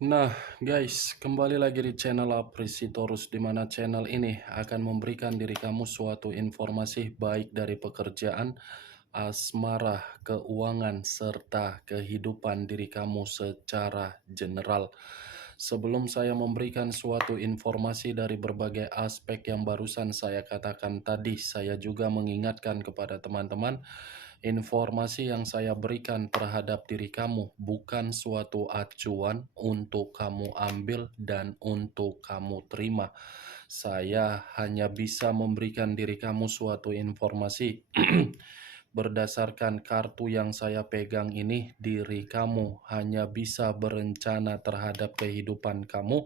Nah, guys, kembali lagi di channel Apresitorus, di mana channel ini akan memberikan diri kamu suatu informasi baik dari pekerjaan, asmara, keuangan, serta kehidupan diri kamu secara general. Sebelum saya memberikan suatu informasi dari berbagai aspek yang barusan saya katakan tadi, saya juga mengingatkan kepada teman-teman, informasi yang saya berikan terhadap diri kamu bukan suatu acuan untuk kamu ambil dan untuk kamu terima. Saya hanya bisa memberikan diri kamu suatu informasi berdasarkan kartu yang saya pegang ini. Diri kamu hanya bisa berencana terhadap kehidupan kamu,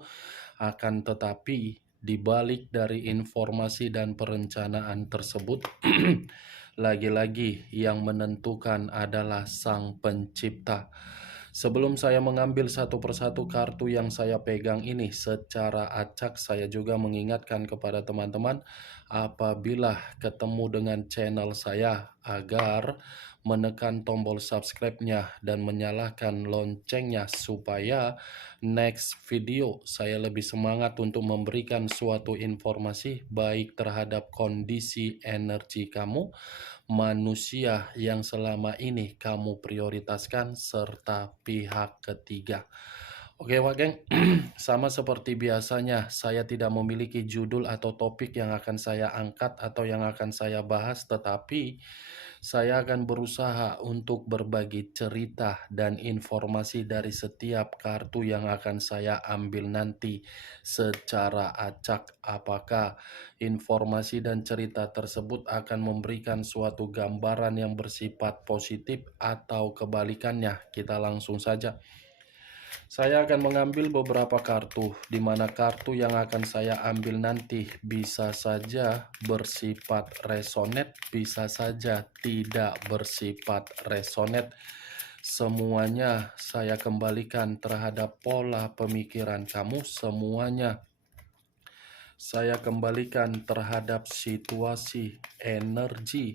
akan tetapi di balik dari informasi dan perencanaan tersebut, lagi-lagi yang menentukan adalah Sang Pencipta. Sebelum saya mengambil satu persatu kartu yang saya pegang ini secara acak, saya juga mengingatkan kepada teman-teman apabila ketemu dengan channel saya agar menekan tombol subscribe-nya dan menyalakan loncengnya supaya next video saya lebih semangat untuk memberikan suatu informasi baik terhadap kondisi energi kamu, manusia yang selama ini kamu prioritaskan, serta pihak ketiga. Oke, Wak Geng, sama seperti biasanya, saya tidak memiliki judul atau topik yang akan saya angkat atau yang akan saya bahas, tetapi saya akan berusaha untuk berbagi cerita dan informasi dari setiap kartu yang akan saya ambil nanti secara acak. Apakah informasi dan cerita tersebut akan memberikan suatu gambaran yang bersifat positif atau kebalikannya? Kita langsung saja. Saya akan mengambil beberapa kartu, di mana kartu yang akan saya ambil nanti bisa saja bersifat resonate, bisa saja tidak bersifat resonate. Semuanya saya kembalikan terhadap pola pemikiran kamu, semuanya saya kembalikan terhadap situasi energi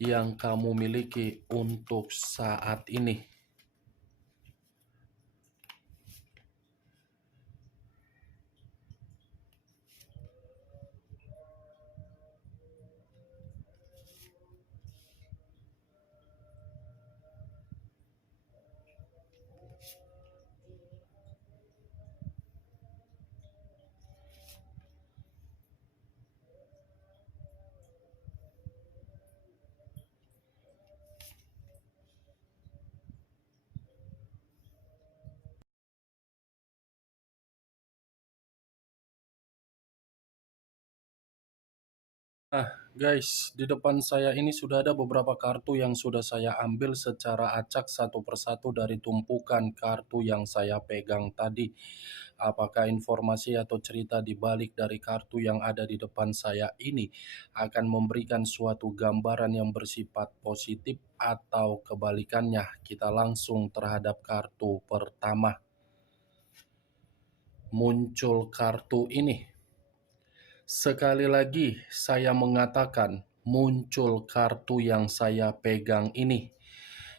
yang kamu miliki untuk saat ini. Nah, guys, di depan saya ini sudah ada beberapa kartu yang sudah saya ambil secara acak satu persatu dari tumpukan kartu yang saya pegang tadi. Apakah informasi atau cerita di balik dari kartu yang ada di depan saya ini akan memberikan suatu gambaran yang bersifat positif atau kebalikannya? Kita langsung terhadap kartu pertama. Muncul kartu ini. Sekali lagi saya mengatakan muncul kartu yang saya pegang ini,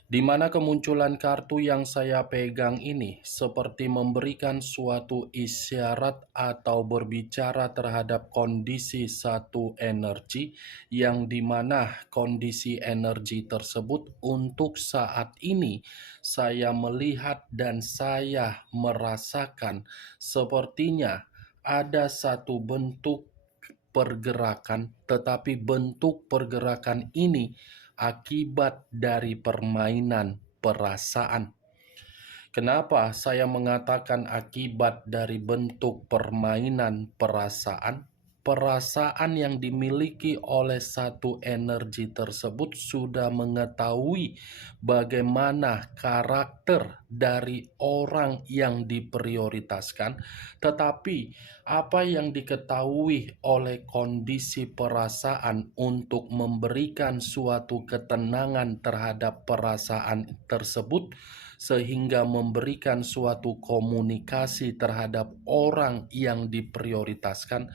di mana kemunculan kartu yang saya pegang ini seperti memberikan suatu isyarat atau berbicara terhadap kondisi satu energi, yang dimana kondisi energi tersebut untuk saat ini saya melihat dan saya merasakan sepertinya ada satu bentuk pergerakan, tetapi bentuk pergerakan ini akibat dari permainan perasaan. Kenapa saya mengatakan akibat dari bentuk permainan perasaan? Perasaan yang dimiliki oleh satu energi tersebut sudah mengetahui bagaimana karakter dari orang yang diprioritaskan, tetapi apa yang diketahui oleh kondisi perasaan untuk memberikan suatu ketenangan terhadap perasaan tersebut, sehingga memberikan suatu komunikasi terhadap orang yang diprioritaskan.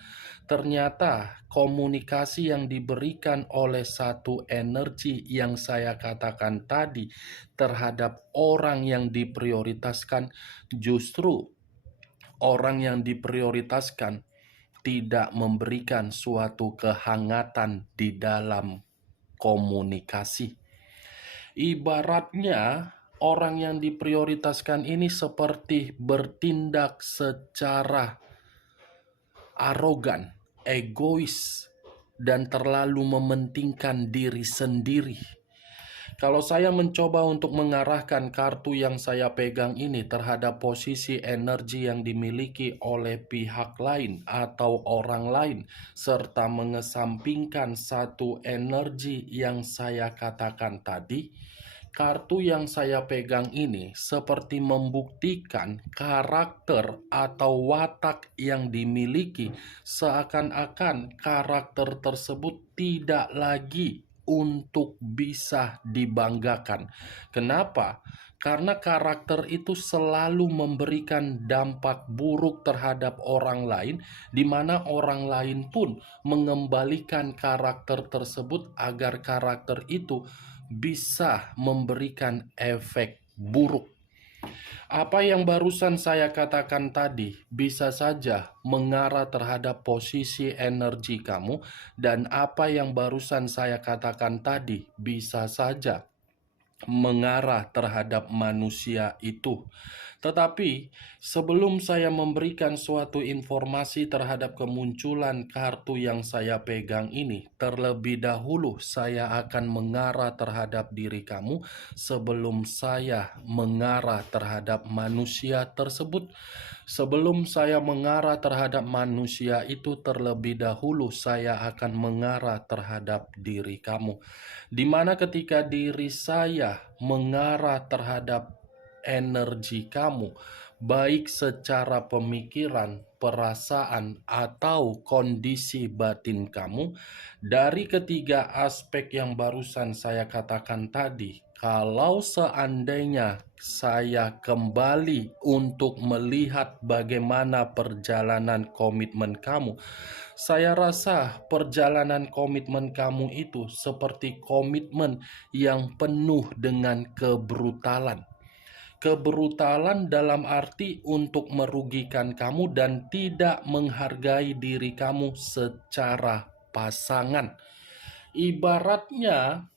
Ternyata komunikasi yang diberikan oleh satu energi yang saya katakan tadi terhadap orang yang diprioritaskan justru orang yang diprioritaskan tidak memberikan suatu kehangatan di dalam komunikasi. Ibaratnya orang yang diprioritaskan ini seperti bertindak secara arogan, egois, dan terlalu mementingkan diri sendiri. Kalau saya mencoba untuk mengarahkan kartu yang saya pegang ini terhadap posisi energi yang dimiliki oleh pihak lain atau orang lain, serta mengesampingkan satu energi yang saya katakan tadi, kartu yang saya pegang ini seperti membuktikan karakter atau watak yang dimiliki, seakan-akan karakter tersebut tidak lagi untuk bisa dibanggakan. Kenapa? Karena karakter itu selalu memberikan dampak buruk terhadap orang lain, di mana orang lain pun mengembalikan karakter tersebut agar karakter itu bisa memberikan efek buruk. Apa yang barusan saya katakan tadi bisa saja mengarah terhadap posisi energi kamu, dan apa yang barusan saya katakan tadi bisa saja mengarah terhadap manusia itu. Tetapi sebelum saya memberikan suatu informasi terhadap kemunculan kartu yang saya pegang ini, terlebih dahulu saya akan mengarah terhadap diri kamu sebelum saya mengarah terhadap manusia tersebut. Sebelum saya mengarah terhadap manusia itu, terlebih dahulu saya akan mengarah terhadap diri kamu. Di mana ketika diri saya mengarah terhadap energi kamu, baik secara pemikiran, perasaan, atau kondisi batin kamu, dari ketiga aspek yang barusan saya katakan tadi, kalau seandainya saya kembali untuk melihat bagaimana perjalanan komitmen kamu, saya rasa perjalanan komitmen kamu itu seperti komitmen yang penuh dengan kebrutalan. Kebrutalan dalam arti untuk merugikan kamu dan tidak menghargai diri kamu secara pasangan. Ibaratnya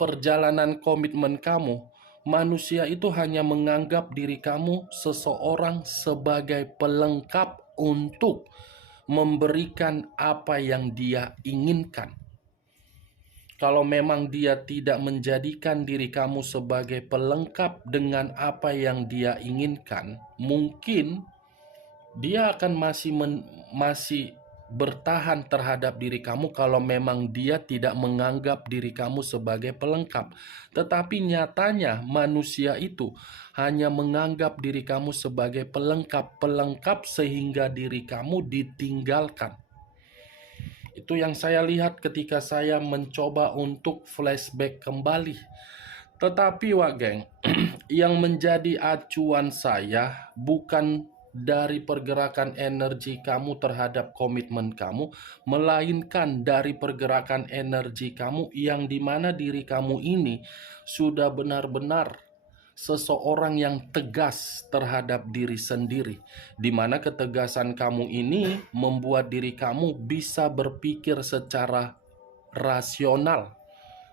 perjalanan komitmen kamu, manusia itu hanya menganggap diri kamu seseorang sebagai pelengkap untuk memberikan apa yang dia inginkan. Kalau memang dia tidak menjadikan diri kamu sebagai pelengkap dengan apa yang dia inginkan, mungkin dia akan masih bertahan terhadap diri kamu kalau memang dia tidak menganggap diri kamu sebagai pelengkap. Tetapi nyatanya manusia itu hanya menganggap diri kamu sebagai pelengkap sehingga diri kamu ditinggalkan. Itu yang saya lihat ketika saya mencoba untuk flashback kembali. Tetapi geng, yang menjadi acuan saya bukan dari pergerakan energi kamu terhadap komitmen kamu, melainkan dari pergerakan energi kamu yang dimana diri kamu ini sudah benar-benar seseorang yang tegas terhadap diri sendiri, di mana ketegasan kamu ini membuat diri kamu bisa berpikir secara rasional,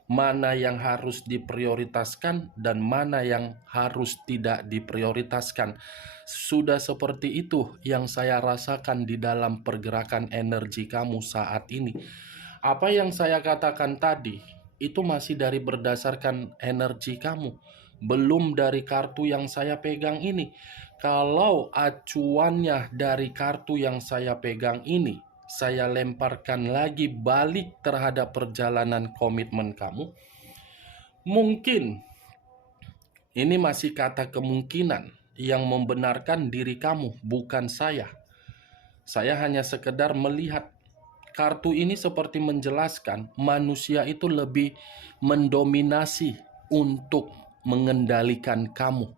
mana yang harus diprioritaskan dan mana yang harus tidak diprioritaskan. Sudah seperti itu yang saya rasakan di dalam pergerakan energi kamu saat ini. Apa yang saya katakan tadi itu masih dari berdasarkan energi kamu, belum dari kartu yang saya pegang ini. Kalau acuannya dari kartu yang saya pegang ini, saya lemparkan lagi balik terhadap perjalanan komitmen kamu, mungkin ini masih kata kemungkinan yang membenarkan diri kamu, bukan saya. Saya hanya sekedar melihat kartu ini seperti menjelaskan manusia itu lebih mendominasi untuk mengendalikan kamu.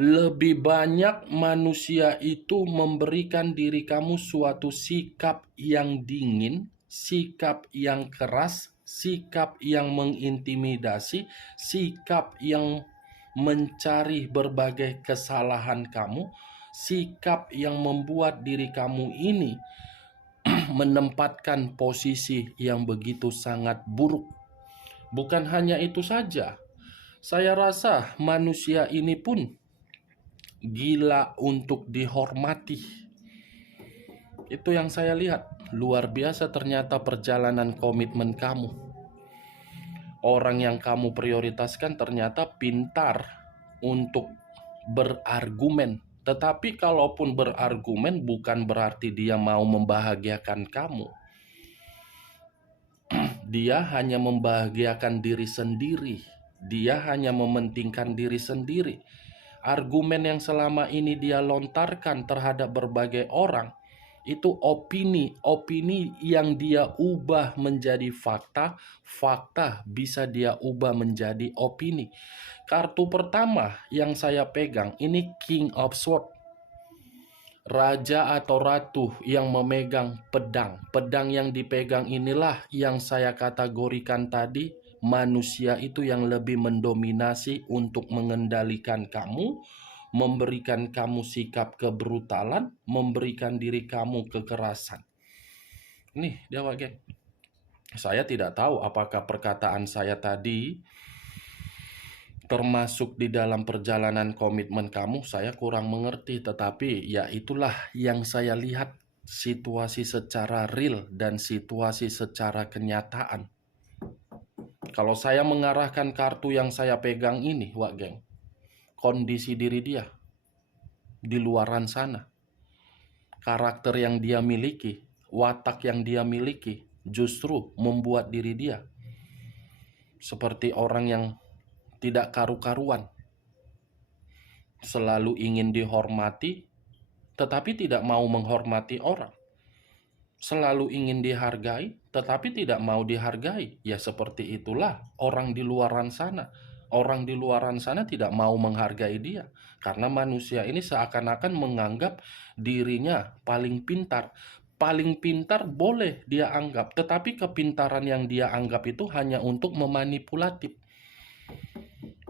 Lebih banyak manusia itu memberikan diri kamu suatu sikap yang dingin, sikap yang keras, sikap yang mengintimidasi, sikap yang mencari berbagai kesalahan kamu, sikap yang membuat diri kamu ini menempatkan posisi yang begitu sangat buruk. Bukan hanya itu saja, saya rasa manusia ini pun gila untuk dihormati. Itu yang saya lihat. Luar biasa ternyata perjalanan komitmen kamu. Orang yang kamu prioritaskan ternyata pintar untuk berargumen. Tetapi kalaupun berargumen bukan berarti dia mau membahagiakan kamu. Dia hanya membahagiakan diri sendiri. Dia hanya mementingkan diri sendiri. Argumen yang selama ini dia lontarkan terhadap berbagai orang itu opini yang dia ubah menjadi fakta, fakta bisa dia ubah menjadi opini. Kartu pertama yang saya pegang ini King of Swords, raja atau ratu yang memegang pedang. Pedang yang dipegang inilah yang saya kategorikan tadi, manusia itu yang lebih mendominasi untuk mengendalikan kamu, memberikan kamu sikap kebrutalan, memberikan diri kamu kekerasan. Nih, dia geng. Saya tidak tahu apakah perkataan saya tadi termasuk di dalam perjalanan komitmen kamu, saya kurang mengerti. Tetapi ya itulah yang saya lihat, situasi secara real dan situasi secara kenyataan. Kalau saya mengarahkan kartu yang saya pegang ini, geng, kondisi diri dia di luaran sana, karakter yang dia miliki, watak yang dia miliki, justru membuat diri dia seperti orang yang tidak karu-karuan, selalu ingin dihormati, tetapi tidak mau menghormati orang, selalu ingin dihargai, tetapi tidak mau dihargai. Ya seperti itulah orang di luaran sana. Orang di luaran sana tidak mau menghargai dia, karena manusia ini seakan-akan menganggap dirinya paling pintar. Paling pintar boleh dia anggap, tetapi kepintaran yang dia anggap itu hanya untuk memanipulatif.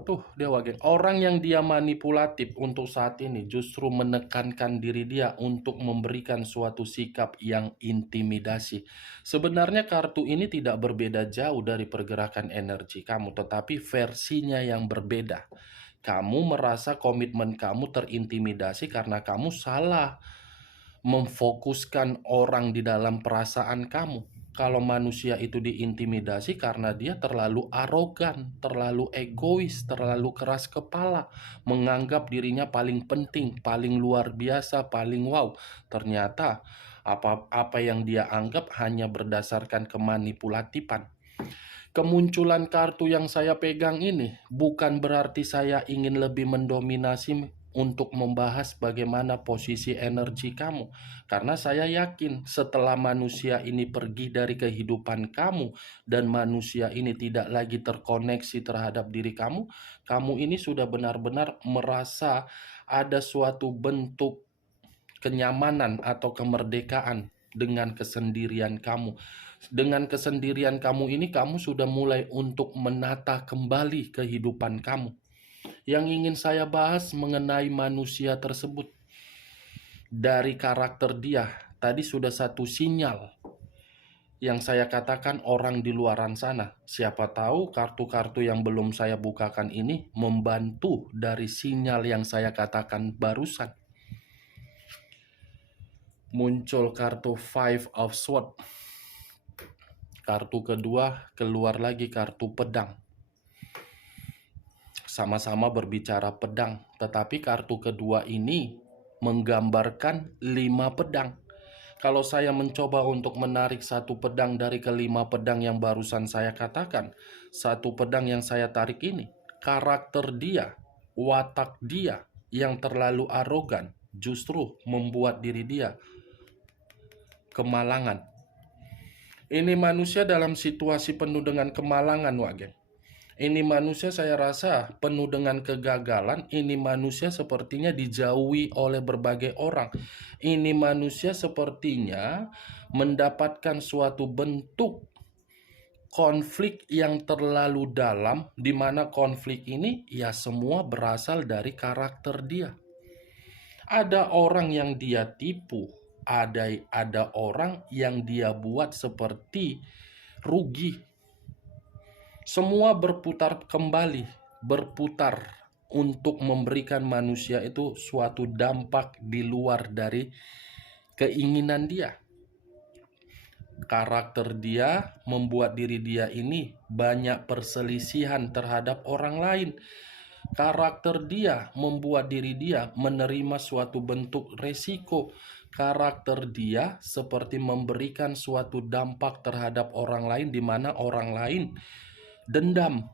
Tuh dia geng, orang yang dia manipulatif untuk saat ini justru menekankan diri dia untuk memberikan suatu sikap yang intimidasi. Sebenarnya kartu ini tidak berbeda jauh dari pergerakan energi kamu, tetapi versinya yang berbeda. Kamu merasa komitmen kamu terintimidasi karena kamu salah memfokuskan orang di dalam perasaan kamu. Kalau manusia itu diintimidasi karena dia terlalu arogan, terlalu egois, terlalu keras kepala, menganggap dirinya paling penting, paling luar biasa, paling wow. Ternyata apa yang dia anggap hanya berdasarkan kemanipulatifan. Kemunculan kartu yang saya pegang ini bukan berarti saya ingin lebih mendominasi untuk membahas bagaimana posisi energi kamu. Karena saya yakin setelah manusia ini pergi dari kehidupan kamu dan manusia ini tidak lagi terkoneksi terhadap diri kamu, kamu ini sudah benar-benar merasa ada suatu bentuk kenyamanan atau kemerdekaan dengan kesendirian kamu. Dengan kesendirian kamu ini, kamu sudah mulai untuk menata kembali kehidupan kamu. Yang ingin saya bahas mengenai manusia tersebut. Dari karakter dia, tadi sudah satu sinyal yang saya katakan orang di luaran sana. Siapa tahu kartu-kartu yang belum saya bukakan ini membantu dari sinyal yang saya katakan barusan. Muncul kartu Five of Swords. Kartu kedua keluar lagi kartu pedang. Sama-sama berbicara pedang, tetapi kartu kedua ini menggambarkan 5 pedang. Kalau saya mencoba untuk menarik satu pedang dari kelima pedang yang barusan saya katakan, satu pedang yang saya tarik ini, karakter dia, watak dia yang terlalu arogan justru membuat diri dia kemalangan. Ini manusia dalam situasi penuh dengan kemalangan, geng. Ini manusia saya rasa penuh dengan kegagalan. Ini manusia sepertinya dijauhi oleh berbagai orang. Ini manusia sepertinya mendapatkan suatu bentuk konflik yang terlalu dalam, di mana konflik ini ya semua berasal dari karakter dia. Ada orang yang dia tipu, ada orang yang dia buat seperti rugi. Semua berputar kembali, berputar untuk memberikan manusia itu suatu dampak di luar dari keinginan dia. Karakter dia membuat diri dia ini banyak perselisihan terhadap orang lain. Karakter dia membuat diri dia menerima suatu bentuk resiko. Karakter dia seperti memberikan suatu dampak terhadap orang lain di mana orang lain dendam.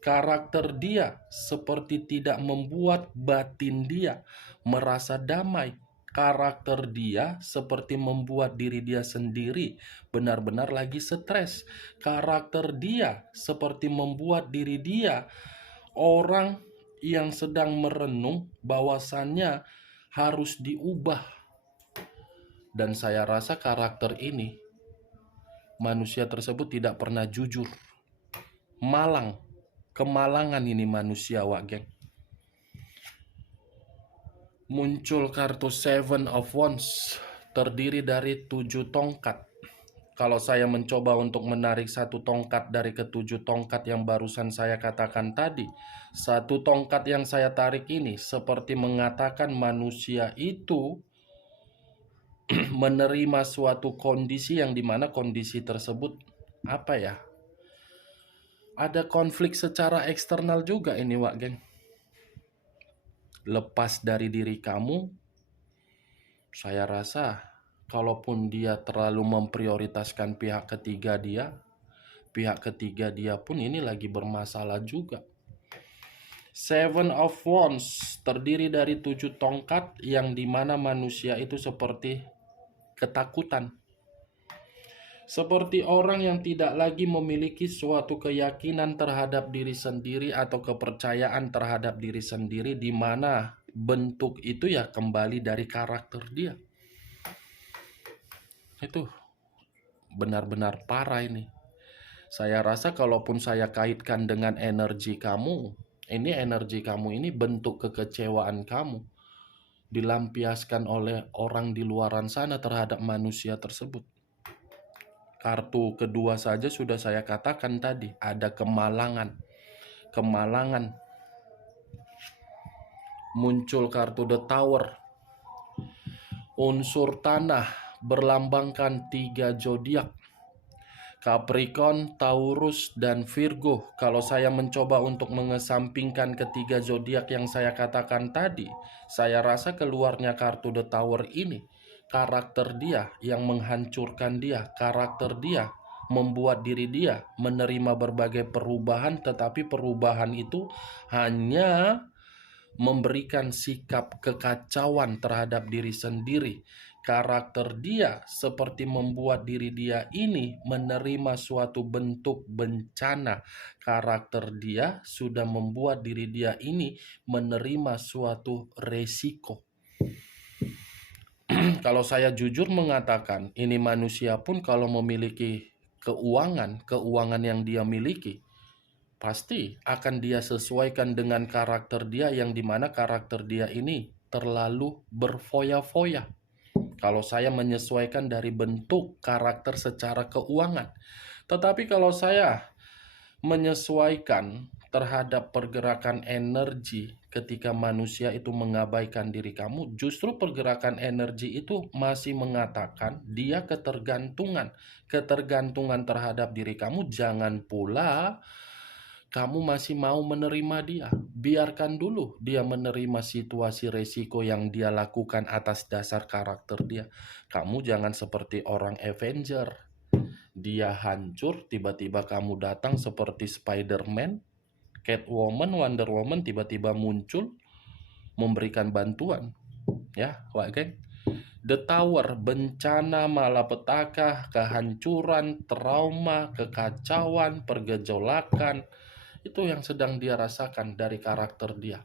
Karakter dia seperti tidak membuat batin dia merasa damai. Karakter dia seperti membuat diri dia sendiri benar-benar lagi stres. Karakter dia seperti membuat diri dia orang yang sedang merenung bahwasannya harus diubah. Dan saya rasa karakter ini, manusia tersebut tidak pernah jujur. Malang, kemalangan ini manusia, Wak geng. Muncul kartu Seven of Wands, terdiri dari 7 tongkat. Kalau saya mencoba untuk menarik satu tongkat dari ketujuh tongkat yang barusan saya katakan tadi, satu tongkat yang saya tarik ini seperti mengatakan manusia itu menerima suatu kondisi yang dimana kondisi tersebut apa ya? Ada konflik secara eksternal juga ini, Wak geng. Lepas dari diri kamu, saya rasa kalaupun dia terlalu memprioritaskan pihak ketiga dia pun ini lagi bermasalah juga. Seven of Wands terdiri dari 7 tongkat yang dimana manusia itu seperti ketakutan. Seperti orang yang tidak lagi memiliki suatu keyakinan terhadap diri sendiri atau kepercayaan terhadap diri sendiri, di mana bentuk itu ya kembali dari karakter dia. Itu benar-benar parah ini. Saya rasa kalaupun saya kaitkan dengan energi kamu, energi kamu ini bentuk kekecewaan kamu dilampiaskan oleh orang di luaran sana terhadap manusia tersebut. Kartu kedua saja sudah saya katakan tadi, ada kemalangan. Muncul kartu The Tower. Unsur tanah berlambangkan 3 zodiak. Capricorn, Taurus, dan Virgo. Kalau saya mencoba untuk mengesampingkan ketiga zodiak yang saya katakan tadi, saya rasa keluarnya kartu The Tower ini, karakter dia yang menghancurkan dia, karakter dia membuat diri dia menerima berbagai perubahan, tetapi perubahan itu hanya memberikan sikap kekacauan terhadap diri sendiri. Karakter dia seperti membuat diri dia ini menerima suatu bentuk bencana. Karakter dia sudah membuat diri dia ini menerima suatu resiko. Kalau saya jujur mengatakan, ini manusia pun kalau memiliki keuangan yang dia miliki, pasti akan dia sesuaikan dengan karakter dia yang dimana karakter dia ini terlalu berfoya-foya. Kalau saya menyesuaikan dari bentuk karakter secara keuangan. Tetapi kalau saya menyesuaikan terhadap pergerakan energi ketika manusia itu mengabaikan diri kamu, justru pergerakan energi itu masih mengatakan dia ketergantungan terhadap diri kamu. Jangan pula kamu masih mau menerima dia. Biarkan dulu dia menerima situasi resiko yang dia lakukan atas dasar karakter dia. Kamu jangan seperti orang Avenger. Dia hancur, tiba-tiba kamu datang seperti Spider-Man, Catwoman, Wonder Woman tiba-tiba muncul memberikan bantuan. Ya, Wak geng. The Tower, bencana, malapetaka, kehancuran, trauma, kekacauan, pergejolakan, itu yang sedang dia rasakan dari karakter dia.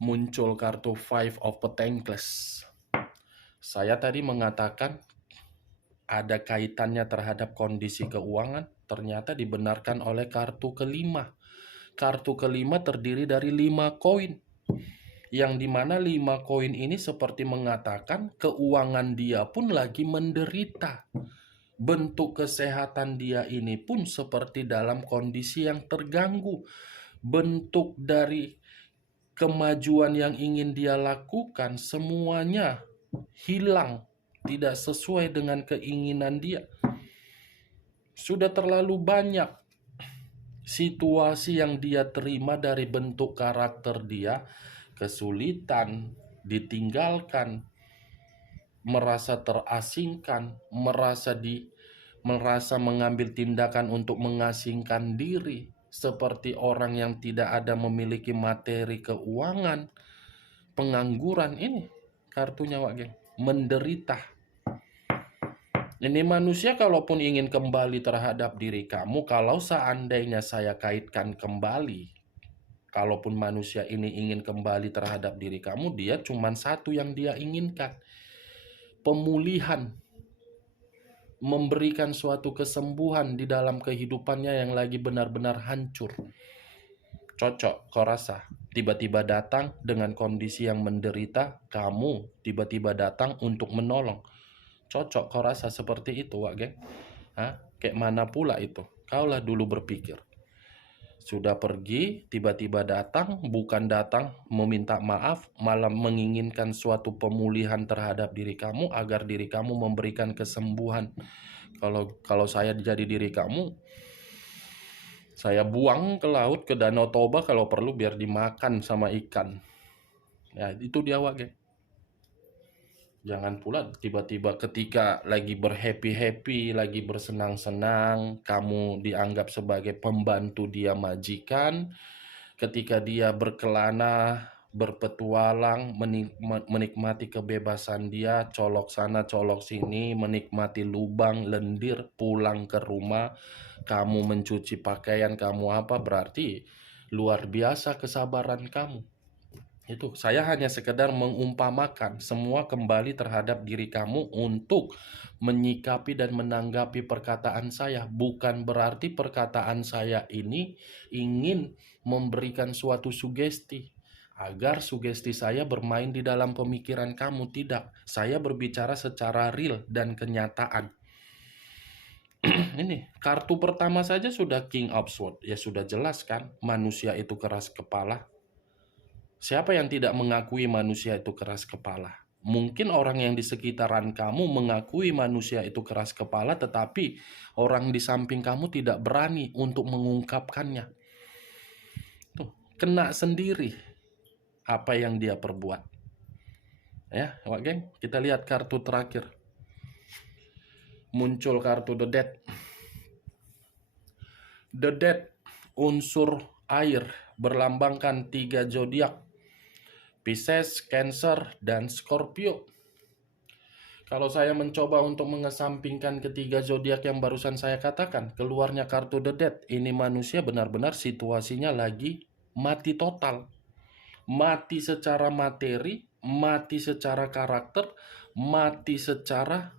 Muncul kartu Five of Pentacles. Saya tadi mengatakan ada kaitannya terhadap kondisi keuangan, ternyata dibenarkan oleh kartu kelima. Kartu kelima terdiri dari 5 koin. Yang dimana 5 koin ini seperti mengatakan keuangan dia pun lagi menderita. Bentuk kesehatan dia ini pun seperti dalam kondisi yang terganggu. Bentuk dari kemajuan yang ingin dia lakukan semuanya hilang, tidak sesuai dengan keinginan dia. Sudah terlalu banyak situasi yang dia terima dari bentuk karakter dia, kesulitan, ditinggalkan, merasa terasingkan, merasa mengambil tindakan untuk mengasingkan diri, seperti orang yang tidak ada memiliki materi keuangan, pengangguran. Ini kartunya, Wak Geng, menderita. Ini manusia kalaupun ingin kembali terhadap diri kamu, kalau seandainya saya kaitkan kembali, kalaupun manusia ini ingin kembali terhadap diri kamu, dia cuma satu yang dia inginkan. Pemulihan, memberikan suatu kesembuhan di dalam kehidupannya yang lagi benar-benar hancur. Cocok, kau rasa? Tiba-tiba datang dengan kondisi yang menderita, kamu tiba-tiba datang untuk menolong. Cocok, kau rasa seperti itu, Wak Geng? Kayak mana pula itu? Kaulah dulu berpikir. Sudah pergi, tiba-tiba datang, bukan datang meminta maaf, malah menginginkan suatu pemulihan terhadap diri kamu agar diri kamu memberikan kesembuhan. Kalau saya jadi diri kamu, saya buang ke laut, ke Danau Toba kalau perlu biar dimakan sama ikan. Ya, itu dia, Wak Geng. Jangan pula tiba-tiba ketika lagi berhappy-happy, lagi bersenang-senang, kamu dianggap sebagai pembantu dia majikan. Ketika dia berkelana, berpetualang, menikmati kebebasan dia, colok sana, colok sini, menikmati lubang, lendir, pulang ke rumah, kamu mencuci pakaian, kamu apa, berarti luar biasa kesabaran kamu. Itu saya hanya sekedar mengumpamakan, semua kembali terhadap diri kamu untuk menyikapi dan menanggapi perkataan saya. Bukan berarti perkataan saya ini ingin memberikan suatu sugesti agar sugesti saya bermain di dalam pemikiran kamu. Tidak, saya berbicara secara real dan kenyataan. Ini kartu pertama saja sudah King of Swords. Ya sudah jelas kan, manusia itu keras kepala. Siapa yang tidak mengakui manusia itu keras kepala? Mungkin orang yang di sekitaran kamu mengakui manusia itu keras kepala, tetapi orang di samping kamu tidak berani untuk mengungkapkannya. Tuh, kena sendiri apa yang dia perbuat. Ya, Wak Geng, kita lihat kartu terakhir. Muncul kartu The Death. The Death, unsur air, berlambangkan 3 zodiak. Pisces, Cancer, dan Scorpio. Kalau saya mencoba untuk mengesampingkan ketiga zodiak yang barusan saya katakan, keluarnya kartu The Death. Ini manusia benar-benar situasinya lagi mati total. Mati secara materi, mati secara karakter, mati secara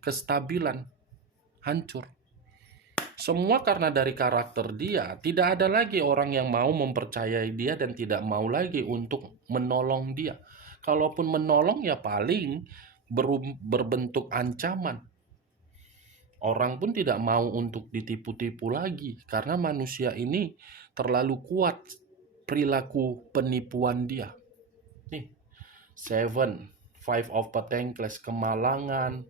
kestabilan. Hancur. Semua karena dari karakter dia. Tidak ada lagi orang yang mau mempercayai dia dan tidak mau lagi untuk menolong dia. Kalaupun menolong ya paling berbentuk ancaman. Orang pun tidak mau untuk ditipu-tipu lagi karena manusia ini terlalu kuat perilaku penipuan dia. Nih, 7, 5 of Pentacles, kemalangan,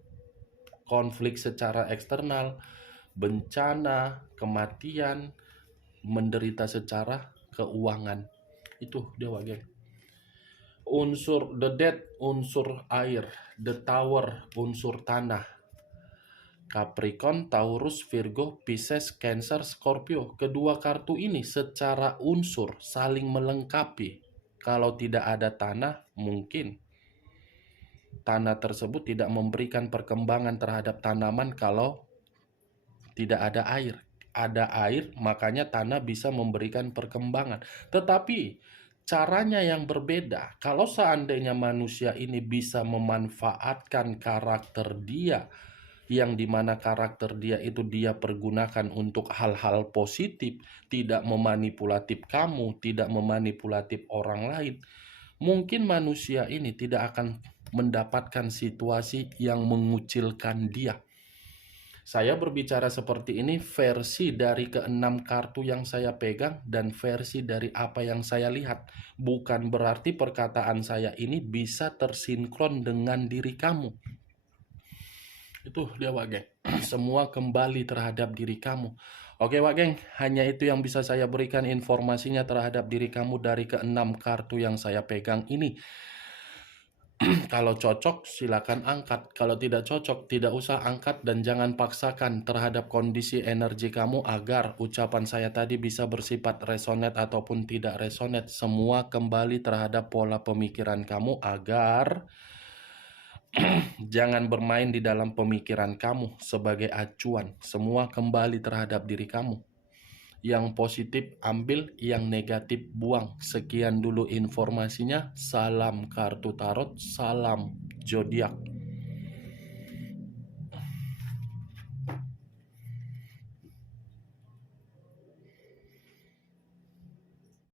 konflik secara eksternal, bencana, kematian, menderita secara keuangan. Itu dia, Wak Geng. Unsur The Death, unsur air. The Tower, unsur tanah. Capricorn, Taurus, Virgo, Pisces, Cancer, Scorpio. Kedua kartu ini secara unsur saling melengkapi. Kalau tidak ada tanah, mungkin tanah tersebut tidak memberikan perkembangan terhadap tanaman kalau tidak ada air. Ada air, makanya tanah bisa memberikan perkembangan. Tetapi caranya yang berbeda. Kalau seandainya manusia ini bisa memanfaatkan karakter dia, yang dimana karakter dia itu dia pergunakan untuk hal-hal positif, tidak memanipulatif kamu, tidak memanipulatif orang lain, Mungkin manusia ini tidak akan mendapatkan situasi yang mengucilkan dia. Saya berbicara seperti ini versi dari keenam kartu yang saya pegang dan versi dari apa yang saya lihat. Bukan berarti perkataan saya ini bisa tersinkron dengan diri kamu. Itu dia Wak Geng. Semua kembali terhadap diri kamu. Oke Wak Geng, hanya itu yang bisa saya berikan informasinya terhadap diri kamu dari keenam kartu yang saya pegang ini. Kalau cocok silakan angkat, kalau tidak cocok tidak usah angkat dan jangan paksakan terhadap kondisi energi kamu agar ucapan saya tadi bisa bersifat resonate ataupun tidak resonate. Semua kembali terhadap pola pemikiran kamu agar jangan bermain di dalam pemikiran kamu sebagai acuan. Semua kembali terhadap diri kamu. Yang positif ambil, yang negatif buang. Sekian dulu informasinya. Salam kartu tarot, salam zodiak.